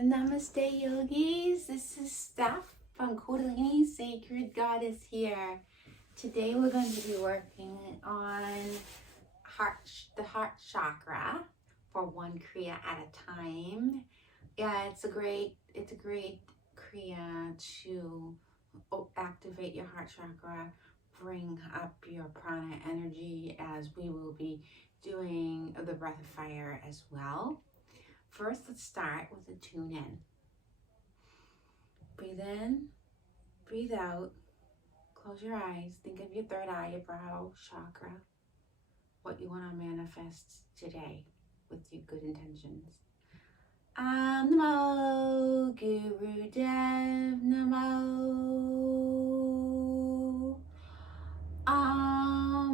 Namaste Yogis, this is Steph from Kundalini Sacred Goddess here. Today we're going to be working on the heart chakra for one Kriya at a time. Yeah, it's a great Kriya to activate your heart chakra, bring up your prana energy, as we will be doing the breath of fire as well. First, let's start with a tune in. Breathe in, breathe out, close your eyes, think of your third eye, your brow chakra, what you want to manifest today with your good intentions. Namo Guru Dev Namo.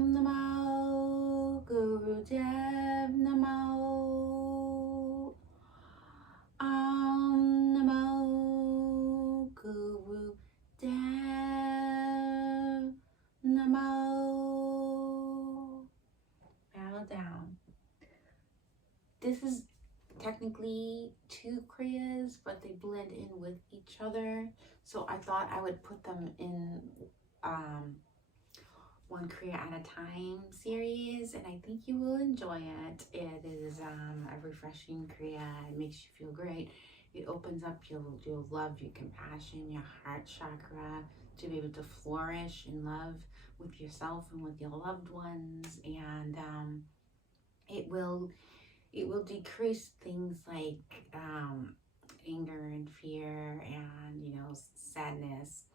Namo Guru Dev Namo. Namo Guru Dev Namo. Bow down. This is technically two Kriyas, but they blend in with each other. So I thought I would put them in one Kriya at a time series, and I think you will enjoy it. It is a refreshing Kriya. It makes you feel great. It opens up your love, your compassion, your heart chakra to be able to flourish in love with yourself and with your loved ones. And it will decrease things like anger and fear and sadness,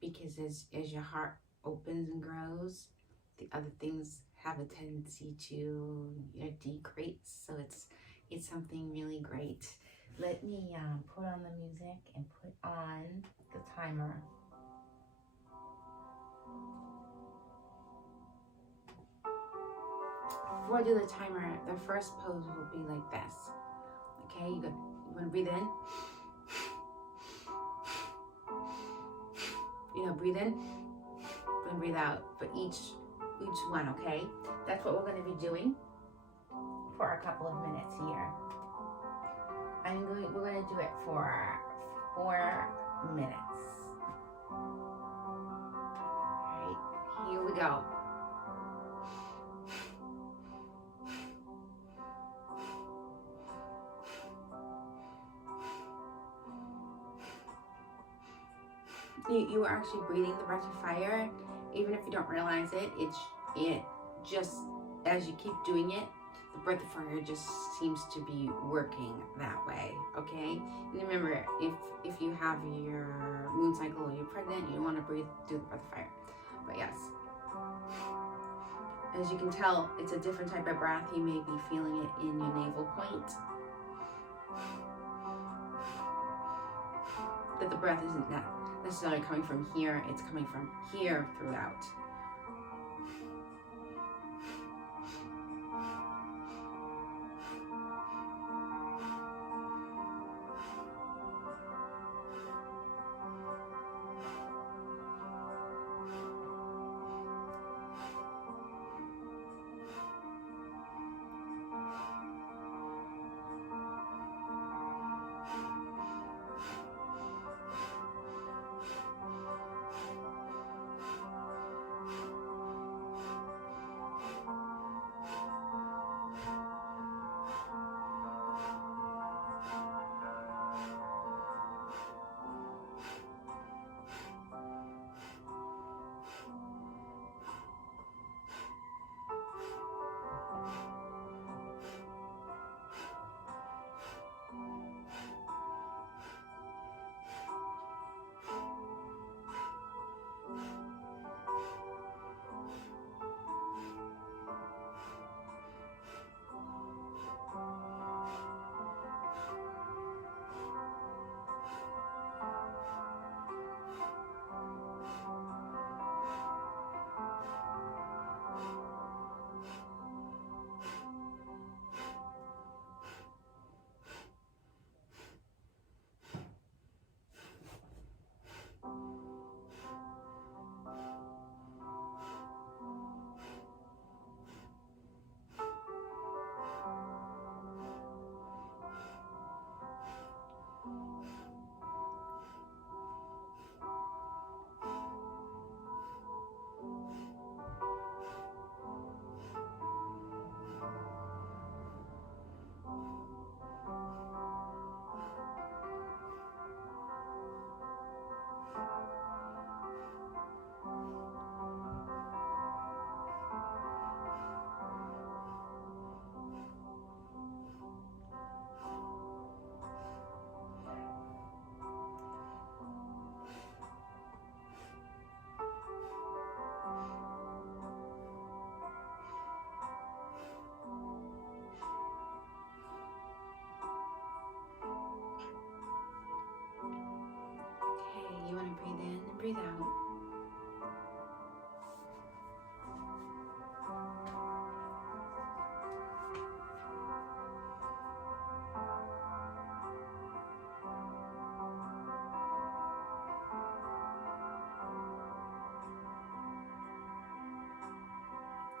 because as your heart opens and grows, the other things have a tendency to decrease. So it's something really great. Let me put on the music and put on the timer. Before I do the timer, the first pose will be like this. Okay, you want to breathe in. Breathe in and breathe out for each one. Okay, that's what we're going to be doing for a couple of minutes here. We're going to do it for 4 minutes. All right, here we go. You are actually breathing the breath of fire, even if you don't realize it. It just, as you keep doing it, the breath of fire just seems to be working that way. Okay, and remember, if you have your moon cycle or you're pregnant, you don't want to do the breath of fire. But yes, as you can tell, it's a different type of breath. You may be feeling it in your navel point, that the breath isn't that necessarily coming from here, it's coming from here throughout. breathe out.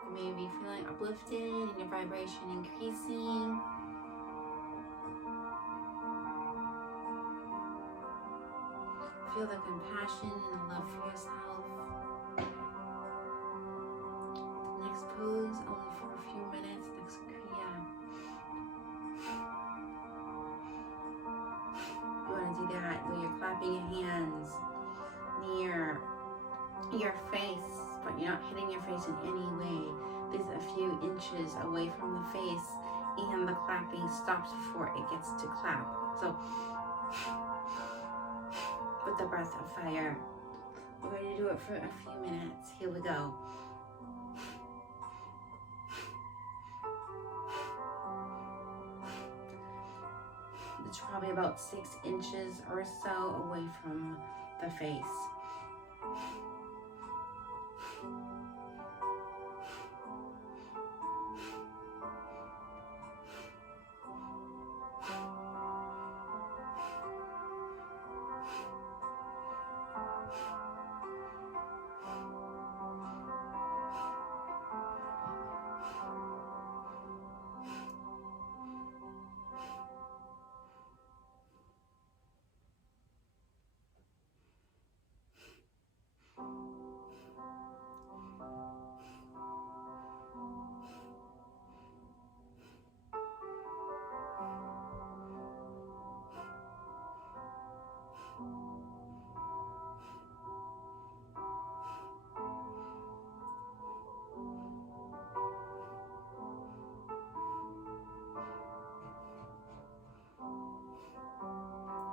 You may be feeling uplifted and your vibration increasing. Feel the compassion and the love for yourself. Next pose, only for a few minutes. Next Kriya. You want to do that where you're clapping your hands near your face, but you're not hitting your face in any way. There's a few inches away from the face, and the clapping stops before it gets to clap. So, with the breath of fire, we're going to do it for a few minutes. Here we go. It's probably about 6 inches or so away from the face.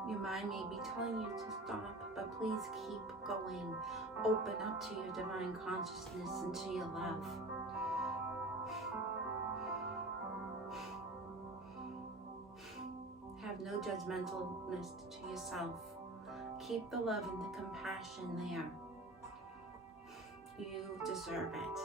Your mind may be telling you to stop, but please keep going. Open up to your divine consciousness and to your love. Have no judgmentalness to yourself. Keep the love and the compassion there. You deserve it.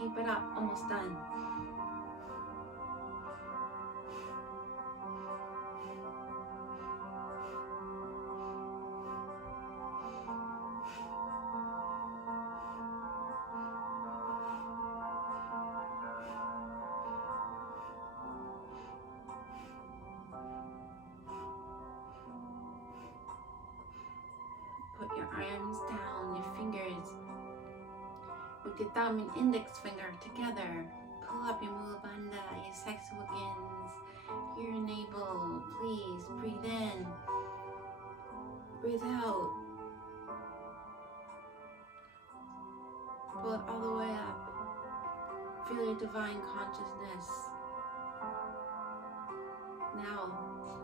Keep it up, almost done. Put your arms down, your fingers with your thumb and index finger together. Pull up your mula bandha, your sex organs, your navel. Please breathe in, breathe out. Pull it all the way up. Feel your divine consciousness. Now,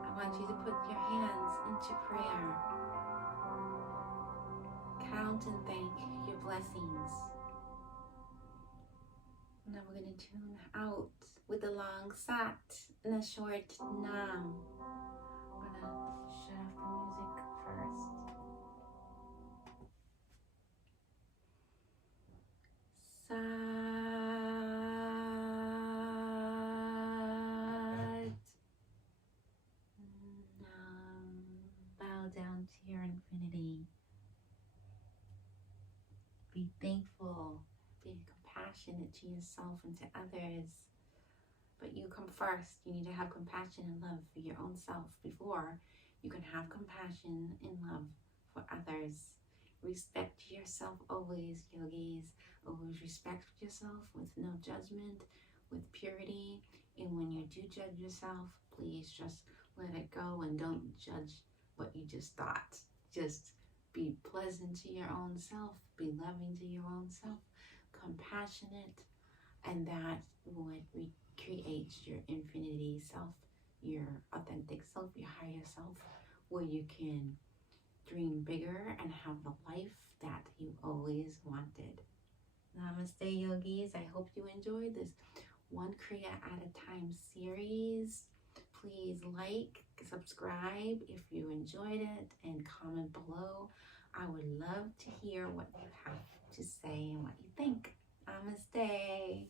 I want you to put your hands into prayer. Count and thank your blessings. Now we're going to tune out with a long sat and a short nam. I'm going to shut off the music first. Sat. Nam. Bow down to your infinity. Be thankful. Be compassionate to yourself and to others. but you come first. You need to have compassion and love for your own self before you can have compassion and love for others. Respect yourself always, yogis. Always respect yourself with no judgment, with purity. And when you do judge yourself, please just let it go and don't judge what you just thought. Just be pleasant to your own self, be loving to your own self, compassionate, and that what creates your infinity self, your authentic self, your higher self, where you can dream bigger and have the life that you always wanted. Namaste Yogis. I hope you enjoyed this One Kriya at a Time series. Please like, subscribe if you enjoyed it, and comment below. I would love to hear what you have to say and what you think. Namaste.